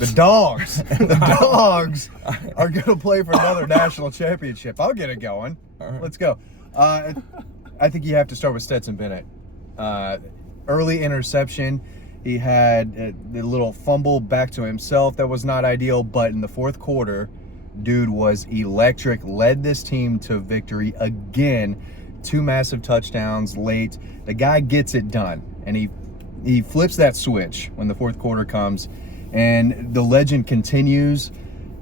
The dogs are going to play for another national championship. I'll get it going. Right. Let's go. I think you have to start with Stetson Bennett. Early interception. He had the little fumble back to himself. That was not ideal, but in the fourth quarter, dude was electric. Led this team to victory again. 2 massive touchdowns late. The guy gets it done, and he flips that switch when the fourth quarter comes. And the legend continues.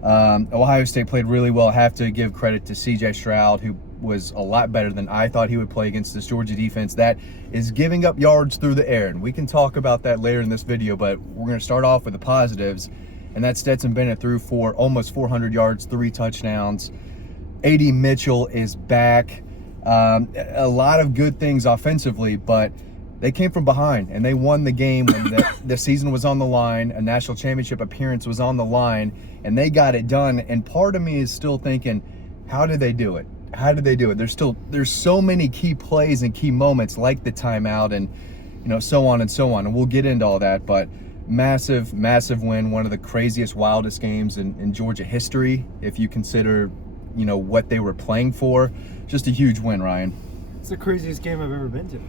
Ohio State played really well. I have to give credit to C.J. Stroud, who was a lot better than I thought he would play against this Georgia defense that is giving up yards through the air. And we can talk about that later in this video, but we're going to start off with the positives. And that Stetson Bennett threw for almost 400 yards, 3 touchdowns. A.D. Mitchell is back. A lot of good things offensively, but they came from behind, and they won the game when the season was on the line. A national championship appearance was on the line, and they got it done. And part of me is still thinking, how did they do it? How did they do it? There's so many key plays and key moments, like the timeout and so on and so on. And we'll get into all that, but massive win, one of the craziest, wildest games in Georgia history, if you consider what they were playing for. Just a huge win, Ryan. It's the craziest game I've ever been to.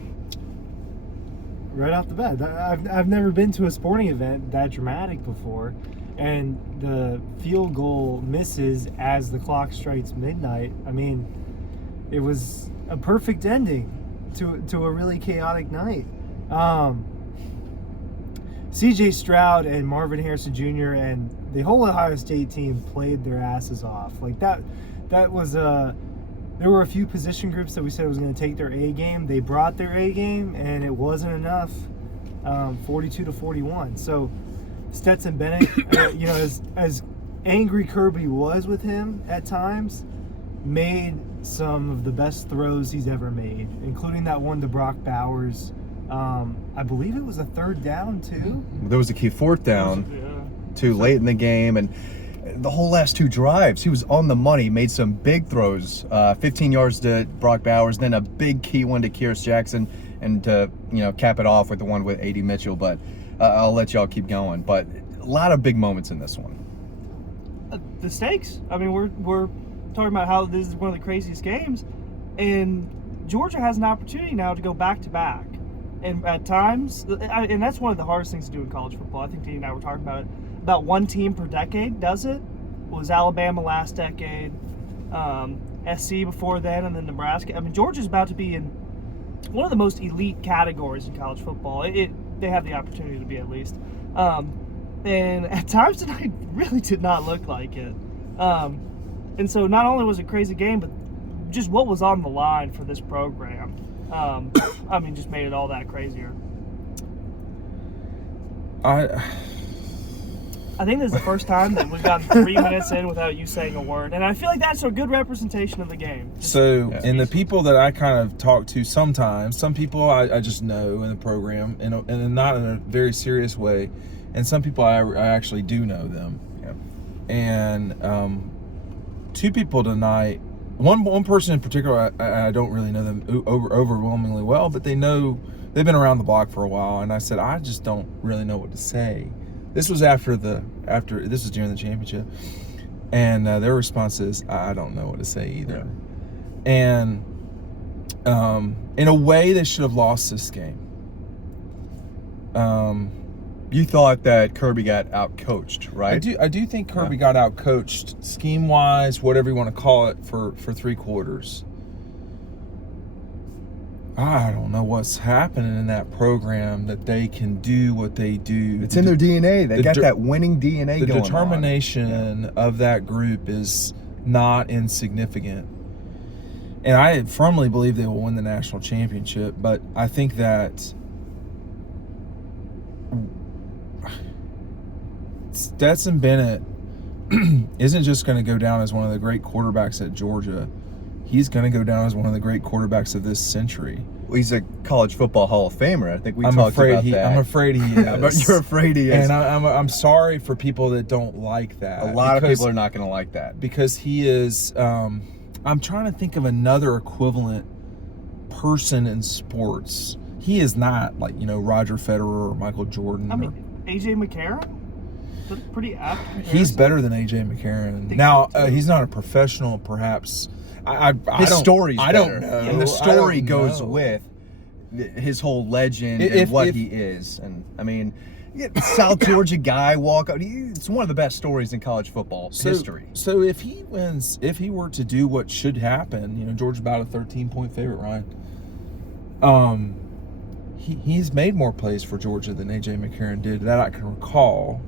Right off the bat, I've never been to a sporting event that dramatic before, and the field goal misses as the clock strikes midnight. I mean, it was a perfect ending to a really chaotic night. C.J. Stroud and Marvin Harrison Jr. and the whole Ohio State team played their asses off. Like that was there were a few position groups that we said was going to take their A game. They brought their A game, and it wasn't enough. 42-41. So Stetson Bennett, as angry Kirby was with him at times, made some of the best throws he's ever made, including that one to Brock Bowers. I believe it was a 3rd down too. There was a key 4th down, too late in the game, and the whole last 2 drives, he was on the money, made some big throws, 15 yards to Brock Bowers, then a big key one to Kyrus Jackson, and to cap it off with the one with A.D. Mitchell. But I'll let y'all keep going. But a lot of big moments in this one. The stakes. I mean, we're talking about how this is one of the craziest games, and Georgia has an opportunity now to go back to back. And at times, and that's one of the hardest things to do in college football. I think Dean and I were talking about it. About one team per decade does it. Was Alabama last decade, SC before then, and then Nebraska. I mean, Georgia's about to be in one of the most elite categories in college football. They have the opportunity to be, at least. And at times tonight really did not look like it. And so not only was it a crazy game, but just what was on the line for this program. I mean, just made it all that crazier. I think this is the first time that we've gotten 3 minutes in without you saying a word. And I feel like that's a good representation of the game. And the people that I kind of talk to sometimes, some people I just know in the program, and not in a very serious way. And some people I actually do know them. Yeah. And 2 people tonight, one person in particular, I don't really know them overwhelmingly well, but they've been around the block for a while. And I said, I just don't really know what to say. This was this was during the championship, and their response is, I don't know what to say either. Yeah. And in a way, they should have lost this game. You thought that Kirby got out-coached, right? I do think Kirby got out-coached, scheme-wise, whatever you want to call it, for 3 quarters. I don't know what's happening in that program that they can do what they do. It's in their DNA. They got that winning DNA going on. The determination of that group is not insignificant. And I firmly believe they will win the national championship, but I think that Stetson Bennett isn't just going to go down as one of the great quarterbacks at Georgia. He's going to go down as one of the great quarterbacks of this century. Well, he's a college football Hall of Famer. I think we talked about that. I'm afraid he is. But you're afraid he is. And I'm sorry for people that don't like that. A lot of people are not going to like that. Because he is, I'm trying to think of another equivalent person in sports. He is not like, Roger Federer or Michael Jordan. I mean, A.J. McCarron? That's pretty apt comparison. He's better than AJ McCarron. Think Now, so, too. he's not a professional, perhaps. His story's I better. don't know. And the I story don't goes know. with his whole legend If- and what if- he is. And I mean, South Georgia guy walk out. It's one of the best stories in college football history. So if he wins, if he were to do what should happen, Georgia's about a 13-point favorite, Ryan. He's made more plays for Georgia than AJ McCarron did that I can recall.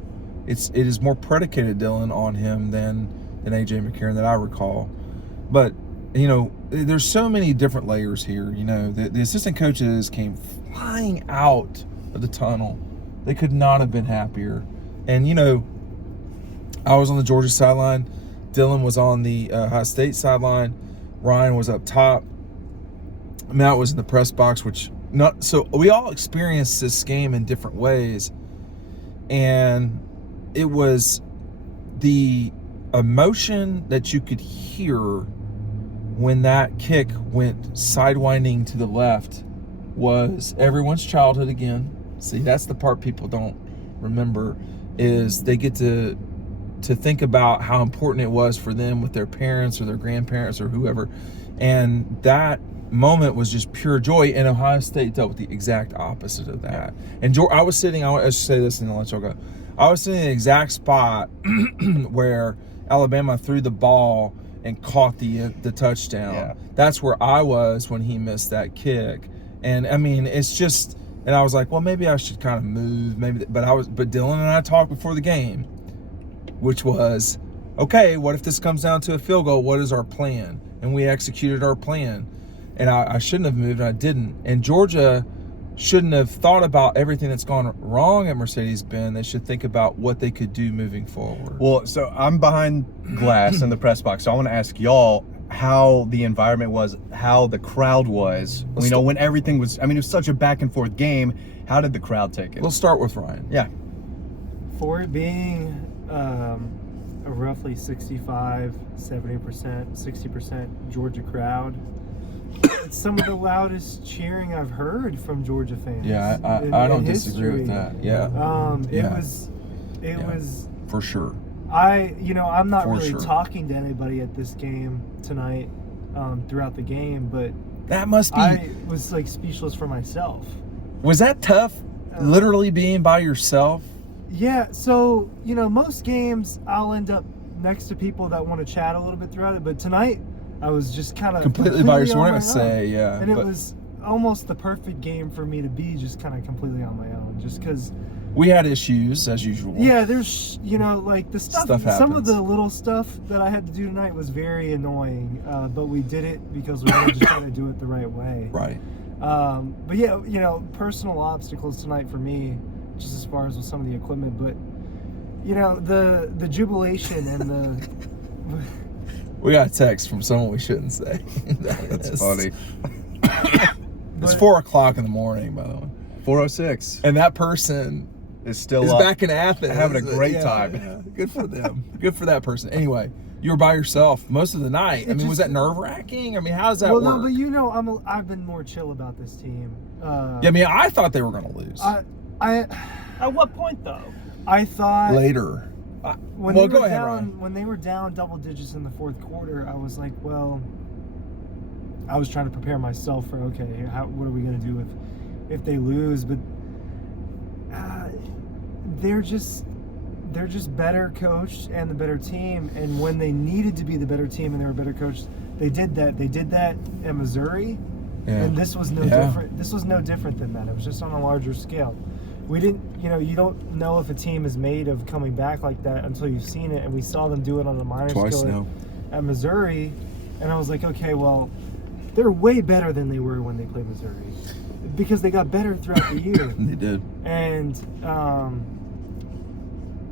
It is more predicated, Dylan, on him than AJ McCarron that I recall. But there's so many different layers here. The assistant coaches came flying out of the tunnel. They could not have been happier. And I was on the Georgia sideline. Dylan was on the Ohio State sideline. Ryan was up top. Matt was in the press box, so we all experienced this game in different ways. And it was the emotion that you could hear when that kick went sidewinding to the left was everyone's childhood again. See, that's the part people don't remember, is they get to think about how important it was for them with their parents or their grandparents or whoever. And that moment was just pure joy, and Ohio State dealt with the exact opposite of that. And I was sitting, I should say this and then let y'all go. I was sitting in the exact spot where Alabama threw the ball and caught the touchdown. Yeah. That's where I was when he missed that kick. And I mean, it's just, and I was like, well, maybe I should kind of move, but Dylan and I talked before the game, which was, okay, what if this comes down to a field goal? What is our plan? And we executed our plan. And I shouldn't have moved, and I didn't. And Georgia shouldn't have thought about everything that's gone wrong at Mercedes-Benz. They should think about what they could do moving forward. Well, so I'm behind glass in the press box, so I want to ask y'all how the environment was, how the crowd was. When everything was, it was such a back and forth game. How did the crowd take it? We'll start with Ryan. Yeah. For it being a roughly 65, 70%, 60% Georgia crowd, it's some of the loudest cheering I've heard from Georgia fans. Yeah, I don't disagree with that. Yeah. It was for sure. I'm not For really sure. talking to anybody at this game tonight, throughout the game, but That must be. I was speechless for myself. Was that tough? Literally being by yourself? Yeah, so most games I'll end up next to people that want to chat a little bit throughout it, but tonight I was just kind of Completely by yourself. on We're my not going to own. say, yeah. And it was almost the perfect game for me to be just kind of completely on my own, just because. We had issues, as usual. Yeah, there's, the stuff some of happens. the little stuff that I had to do tonight was very annoying, but we did it because we were just trying to do it the right way. Right. But yeah, personal obstacles tonight for me, just as far as with some of the equipment, but, the jubilation and the... We got a text from someone we shouldn't say. That's funny. It's 4 o'clock in the morning, by the way. 4:06 And that person is still is up, back in Athens. having a great Yeah, time. yeah. Good for them. Good for that person. Anyway, you were by yourself most of the night. Was that nerve-wracking? How does that work? No, but I've been more chill about this team. I thought they were going to lose. At what point, though? I thought Later. when Well, they go were ahead, down, Ryan. when they were down double digits in the fourth quarter, I was like, well, I was trying to prepare myself for what are we going to do if they lose? But they're just better coached and the better team. And when they needed to be the better team and they were better coached, they did that. They did that in Missouri, and this was no different. This was no different than that. It was just on a larger scale. We didn't, you don't know if a team is made of coming back like that until you've seen it, and we saw them do it on a minor scale at Missouri, and I was like, okay, well, they're way better than they were when they played Missouri, because they got better throughout the year. They did. And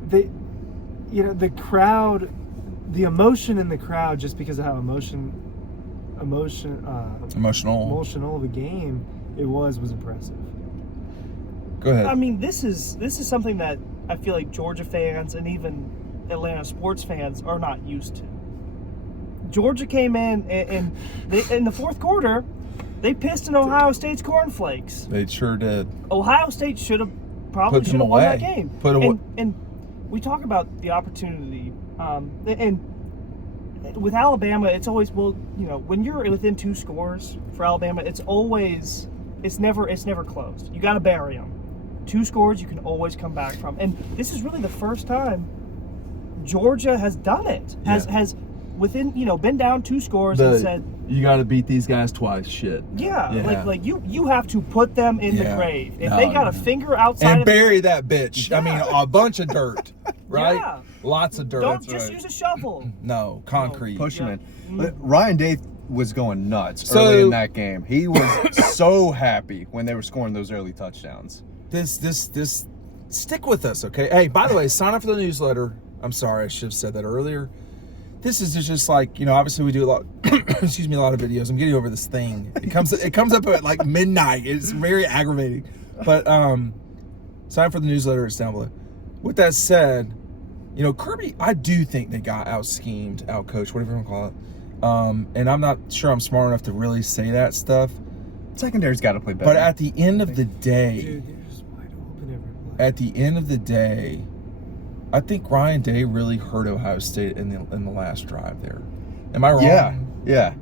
the crowd, the emotion in the crowd, just because of how emotional of a game it was impressive. Go ahead. This is something that I feel like Georgia fans and even Atlanta sports fans are not used to. Georgia came in and in the fourth quarter, they pissed in Ohio State's cornflakes. They sure did. Ohio State should have Put them won that away. game. Put away. And we talk about the opportunity, and with Alabama, it's always, well, you know, when you're within 2 scores for Alabama, it's never closed. You got to bury them. 2 scores, you can always come back from. And this is really the first time Georgia has done it. Has within, you know, been down 2 scores and said, you got to beat these guys twice. Shit. Yeah. Like you have to put them in the grave. If they got a finger outside and of bury that bitch. I mean, a bunch of dirt, right? Yeah. Lots of dirt. Don't just use a shovel. No, concrete. Push him in. Ryan Day was going nuts early in that game. He was so happy when they were scoring those early touchdowns. This stick with us, okay? Hey, by the way, sign up for the newsletter. I'm sorry, I should have said that earlier. This is just like, you know, obviously we do a lot excuse me, a lot of videos. I'm getting over this thing. It comes up at like midnight. It's very aggravating. But sign up for the newsletter, it's down below. With that said, you know, Kirby, I do think they got out-schemed, out-coached, whatever you want to call it. And I'm not sure I'm smart enough to really say that stuff. Secondary's got to play better. But at the end of the day, Dude, they're just wide open every play. at the end of the day, I think Ryan Day really hurt Ohio State in the last drive there. Am I wrong? Yeah.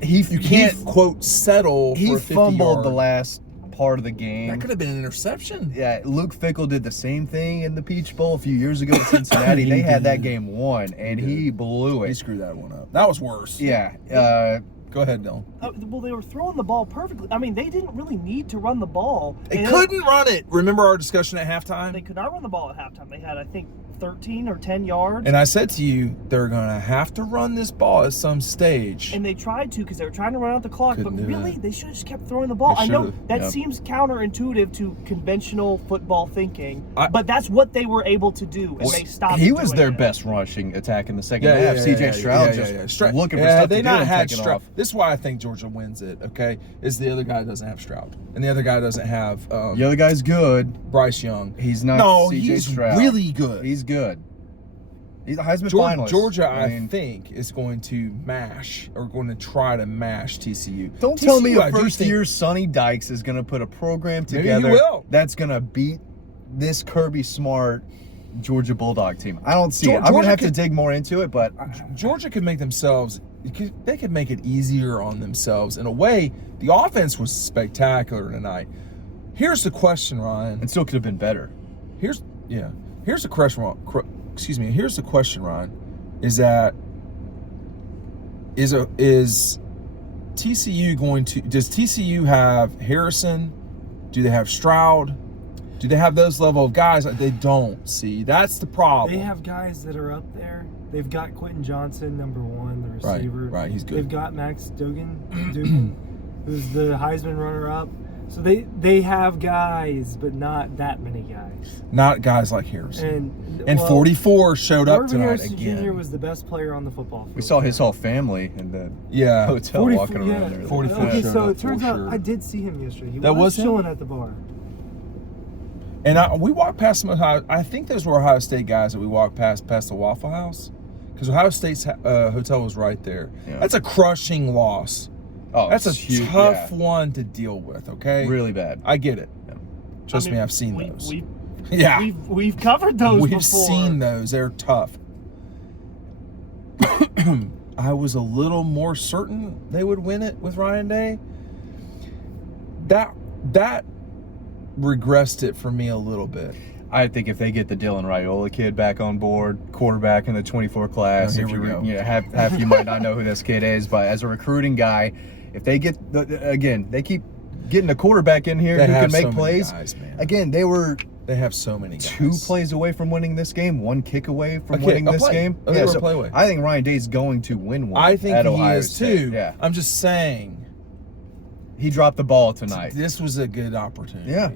You can't quote settle. He for a 50 fumbled yard. the last part of the game. That could have been an interception. Yeah, Luke Fickell did the same thing in the Peach Bowl a few years ago with Cincinnati. They had that game won, and he blew it. He screwed that one up. That was worse. Yeah. Go ahead, Dylan. Well, they were throwing the ball perfectly. I mean, they didn't really need to run the ball. They couldn't run it. Remember our discussion at halftime? They could not run the ball at halftime. They had, I think, 13 or 10 yards. And I said to you, they're going to have to run this ball at some stage. And they tried to because they were trying to run out the clock. Couldn't but do really, it. they should have just kept throwing the ball. They I know should've. that seems counterintuitive to conventional football thinking, but that's what they were able to do, and they stopped. He was doing their it. best rushing attack in the second half. CJ Stroud just looking for stuff they to do not and had taking Stroud. off. This is why I think Georgia wins it, okay? Is the other guy doesn't have Stroud. And the other guy doesn't have The other guy's good. Bryce Young. He's not CJ he's Stroud. really good. He's good. He's a Heisman finalist. Georgia, I think, is going to try to mash TCU. Don't tell me a first-year Sonny Dykes is going to put a program together that's going to beat this Kirby Smart Georgia Bulldog team. I don't see it. I'm going to have to dig more into it, but Georgia could make themselves. They could make it easier on themselves in a way. The offense was spectacular tonight. Here's the question, Ryan. It still could have been better. Here's the question. Here's the question, Ryan. Is TCU going to? Does TCU have Harrison? Do they have Stroud? Do they have those level of guys? They don't. See, that's the problem. They have guys that are up there. They've got Quentin Johnson, number 1, the receiver. Right, he's good. They've got Max Duggan, who's the Heisman runner-up. So they have guys, but not that many guys. Not guys like Harrison. And 44 showed up Marvin tonight Harrison again. Jr. was the best player on the football field. We saw his whole family in the hotel 44, walking around there. 44 Okay, showed so up it turns for out sure. I did see him yesterday. He That was him? chilling at the bar. And we walked past some Ohio. I think those were Ohio State guys that we walked past the Waffle House, because Ohio State's hotel was right there. Yeah. That's a crushing loss. Oh, that's a huge, tough one to deal with. Okay, really bad. I get it. Yeah. Trust me, I've seen those. We've covered those. We've before. seen those. They're tough. I was a little more certain they would win it with Ryan Day. That regressed it for me a little bit. I think if they get the Dylan Raiola kid back on board, quarterback in the 24 class, half you might not know who this kid is, but as a recruiting guy, if they get they keep getting a quarterback in here who can make plays. Guys, again, they have so many guys. 2 plays away from winning this game, 1 kick away from winning this game. I think Ryan Day's going to win one. I think at he Ohio is State. too. Yeah. I'm just saying. He dropped the ball tonight. This was a good opportunity. Yeah.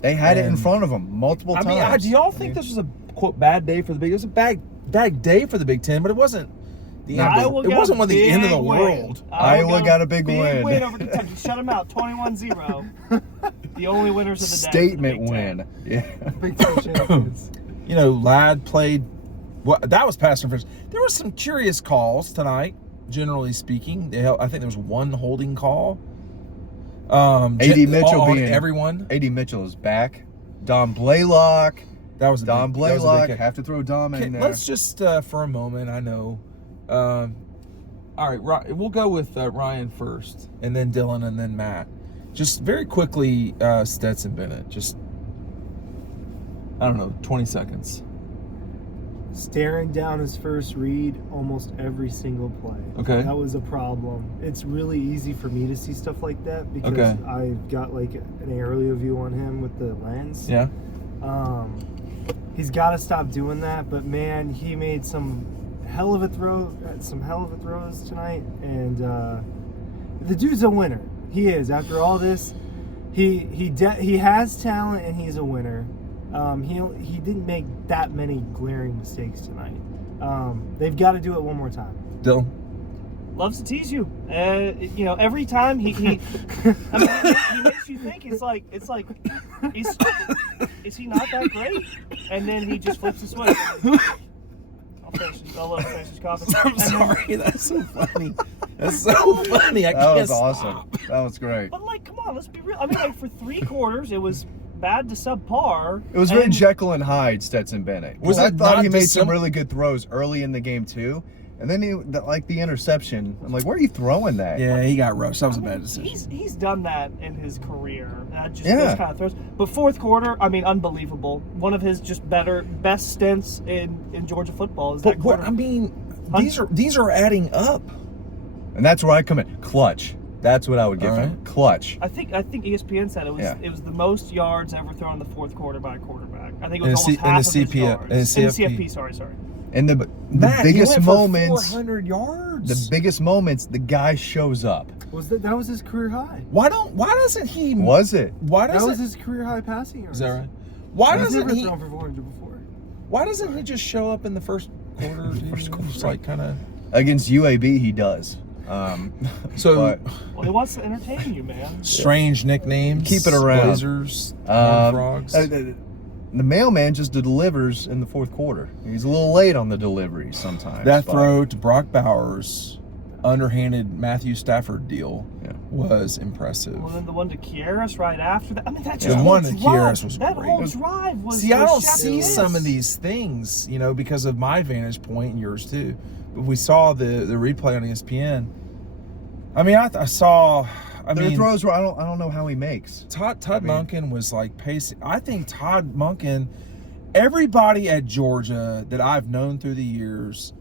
They had it in front of them multiple times. Do y'all think this was a quote bad day for the Big? It was a bad day for the Big Ten, but it wasn't. It wasn't the end of the world. Iowa got a big win. Big win over Kentucky. Shut them out, 21-0. The only winners of the day. Statement win. Yeah. Big Ten champions. Ladd played. That was pass interference. There were some curious calls tonight. Generally speaking, I think there was 1 holding call. A.D. Mitchell everyone. A.D. Mitchell is back. Don Blaylock. That was a Dom big, that was a big Blaylock. kick. Have to throw Dom in there. Let's just for a moment. I know. All right, we'll go with Ryan first, and then Dylan, and then Matt. Just very quickly, Stetson Bennett. Just, I don't know, 20 seconds. Staring down his first read almost every single play. Okay. That was a problem. It's really easy for me to see stuff like that because Okay. I've got like an aerial view on him with the lens. Yeah. He's got to stop doing that, but man, he made some hell of a throws tonight, and the dude's a winner. He is. After all this, he has talent, and he's a winner. He didn't make that many glaring mistakes tonight. They've got to do it one more time. Dylan. Loves to tease you. Every time he he makes you think is he not that great? And then he just flips the switch. I'll let him finish his coffee. I'm sorry, that's so funny. That's so funny. I That can't was awesome. stop. That was great. But come on, let's be real. I mean, for 3 quarters, it was bad to subpar. It was very Jekyll and Hyde, Stetson Bennett. Was I it thought not he made just some some- really good throws early in the game too, and then the interception. I'm like, where are you throwing that? Yeah, he got rushed. That was a bad decision. He's done that in his career. Those Yeah. kind of throws. But fourth quarter, I mean, unbelievable. One of his just best stints in Georgia football is But that what quarter. I mean, these are adding up. And that's where I come in. Clutch. That's what I would give All him. right. Clutch. I think ESPN said it was the most yards ever thrown in the fourth quarter by a quarterback. I think it was almost half of his yards. in the CFP. Sorry. And the Matt, biggest he went for moments, 400 yards. the biggest moments, the guy shows up. That was his career high. Why doesn't he? Was it? Why That doesn't? was his career high passing yards. Is that right? Why He's doesn't never he? thrown for 400 before. Why doesn't he just show up in the first quarter? Just like kind of. Against UAB, he does. So but, Well, he wants to entertain you, man. strange nicknames. Keep it around. Blazers, Frogs. the mailman just delivers in the fourth quarter. He's a little late on the delivery sometimes. That but- throw to Brock Bowers, underhanded Matthew Stafford deal was impressive. Well, then the one to Kieras right after that. I mean, that The just whole one to drive- Kieras was that great. whole drive was. See, I was don't chef's see kiss. some of these things, because of my vantage point and yours too. But we saw the replay on ESPN. I mean, I saw. There are throws where I don't know how he makes. Todd Monken was like pacing. I think Todd Monken, everybody at Georgia that I've known through the years,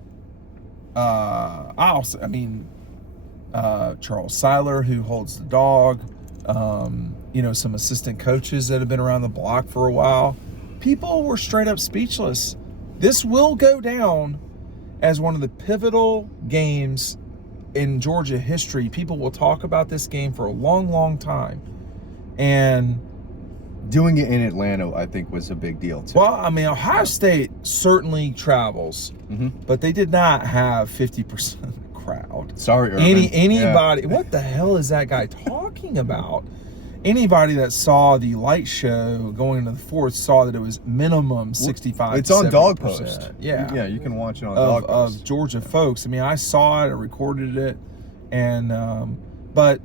Charles Seiler, who holds the dog, some assistant coaches that have been around the block for a while. People were straight up speechless. This will go down as one of the pivotal games in Georgia history. People will talk about this game for a long, long time. And Doing it in Atlanta, I think, was a big deal too. well, I mean, Ohio State certainly travels, but they did not have 50% of the crowd. Sorry, Urban. Anybody, what the hell is that guy talking about? Anybody that saw the light show going into the fourth saw that it was minimum 65. It's on 70%. Dog Post. Yeah, you can watch it on Dog Post. Of Georgia folks. I mean, I saw it, I recorded it, and but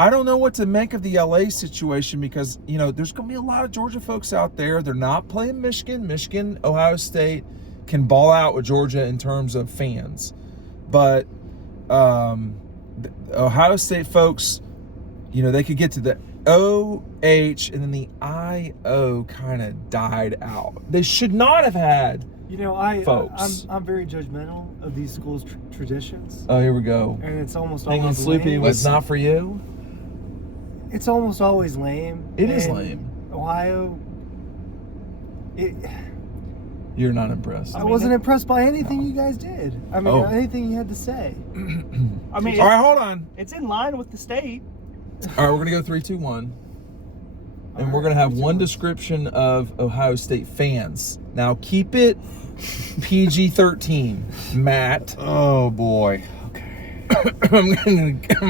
I don't know what to make of the LA situation because there's going to be a lot of Georgia folks out there. They're not playing Michigan, Ohio State can ball out with Georgia in terms of fans, but the Ohio State folks, they could get to the OH and then the IO kind of died out. They should not have had. Folks. I'm very judgmental of these schools' traditions, Oh, here we go. and it's almost Hanging always Sloopy lame. was not for you. It's almost always lame. It is And lame. Ohio. You're not impressed. I wasn't impressed by anything you guys did. I mean, Oh. anything you had to say. I mean, All right, hold on. it's in line with the state. All right, we're gonna go 3, 2, 1, and we're gonna have one description of Ohio State fans. Now keep it PG-13, Matt. Oh boy. I'm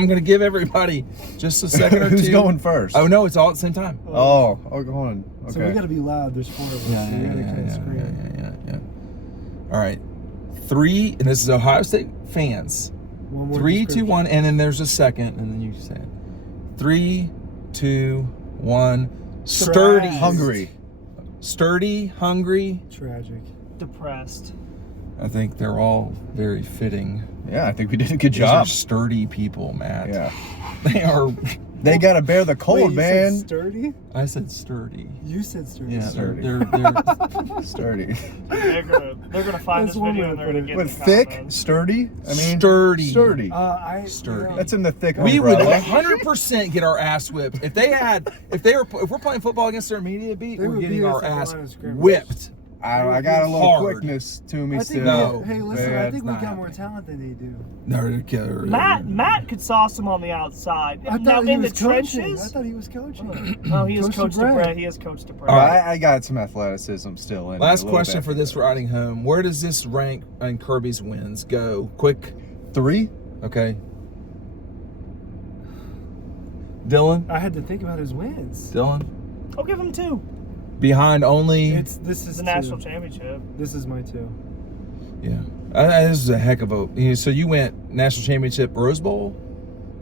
gonna give everybody just a second or two. Who's going first? Oh no, it's all at the same time. Oh, go on. Okay. So we got to be loud. There's 4 of us. Yeah, so we gotta scream. yeah. All right, 3, and this is Ohio State fans. One more 3, 2, description. 1, and then there's a second, and then you say it. 3, 2, 1. Sturdy. Hungry. Sturdy, hungry. Tragic. Depressed. I think they're all very fitting. Yeah, I think we did a good These are job. sturdy people, Matt. Yeah. They are. They got to bear the cold, Wait, you man. said sturdy? I said sturdy. You said sturdy. Yeah, Sturdy. they're Sturdy. They're gonna find That's this one video way and to they're gonna put get With the thick, comments. sturdy. I mean, sturdy. sturdy. Sturdy. That's in the thick We would umbrella. 100% get our ass whipped if we're playing football against their immediate beat. They We're would getting beat us our at the ass line of scrimmage. whipped. I got a little Hard. quickness to me I still. think No. hey, listen, Man, I think we it's got not more talent than they do. No, Matt could sauce him on the outside. I Now thought he in was the coaching. trenches. I thought he was coaching. Oh, he is Coach Coach DeBray. DeBray. He is Coach DeBray. All right. I got some athleticism still in me, Last a little question bit. for this riding home. Where does this rank in Kirby's wins? Go quick. 3? Okay. Dylan? I had to think about his wins. Dylan? I'll give him 2. Behind only. This is The two. national championship. This is my 2. Yeah. This is a heck of a. So you went national championship Rose Bowl?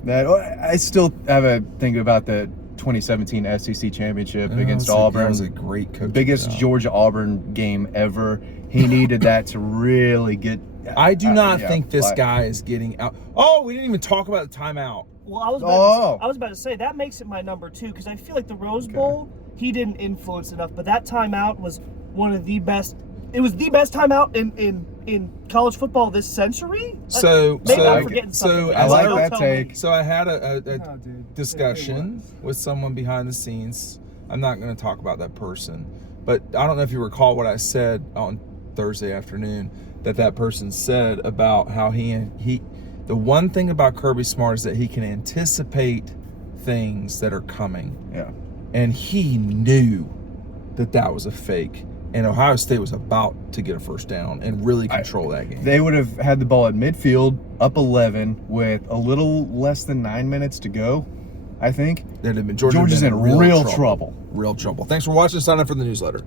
I still have a thing about the 2017 SEC championship against Auburn. That was a great coach. Biggest Georgia-Auburn game ever. He needed that to really get. I do not yeah, think this like- guy is getting out. Oh, we didn't even talk about the timeout. Well, I was about to say that makes it my number 2 because I feel like the Rose Bowl he didn't influence enough, but that timeout was one of the best. It was the best timeout in college football this century. So, Maybe so, I'm forgetting something. I like Don't that tell take. me. So I had a No, dude. discussion It was. with someone behind the scenes. I'm not going to talk about that person, but I don't know if you recall what I said on Thursday afternoon that person said about how he the one thing about Kirby Smart is that he can anticipate things that are coming, Yeah. and he knew that was a fake, and Ohio State was about to get a first down and really control that game. They would have had the ball at midfield, up 11, with a little less than 9 minutes to go, I think. That'd have been Georgia's in real trouble. Real trouble. Thanks for watching. Sign up for the newsletter.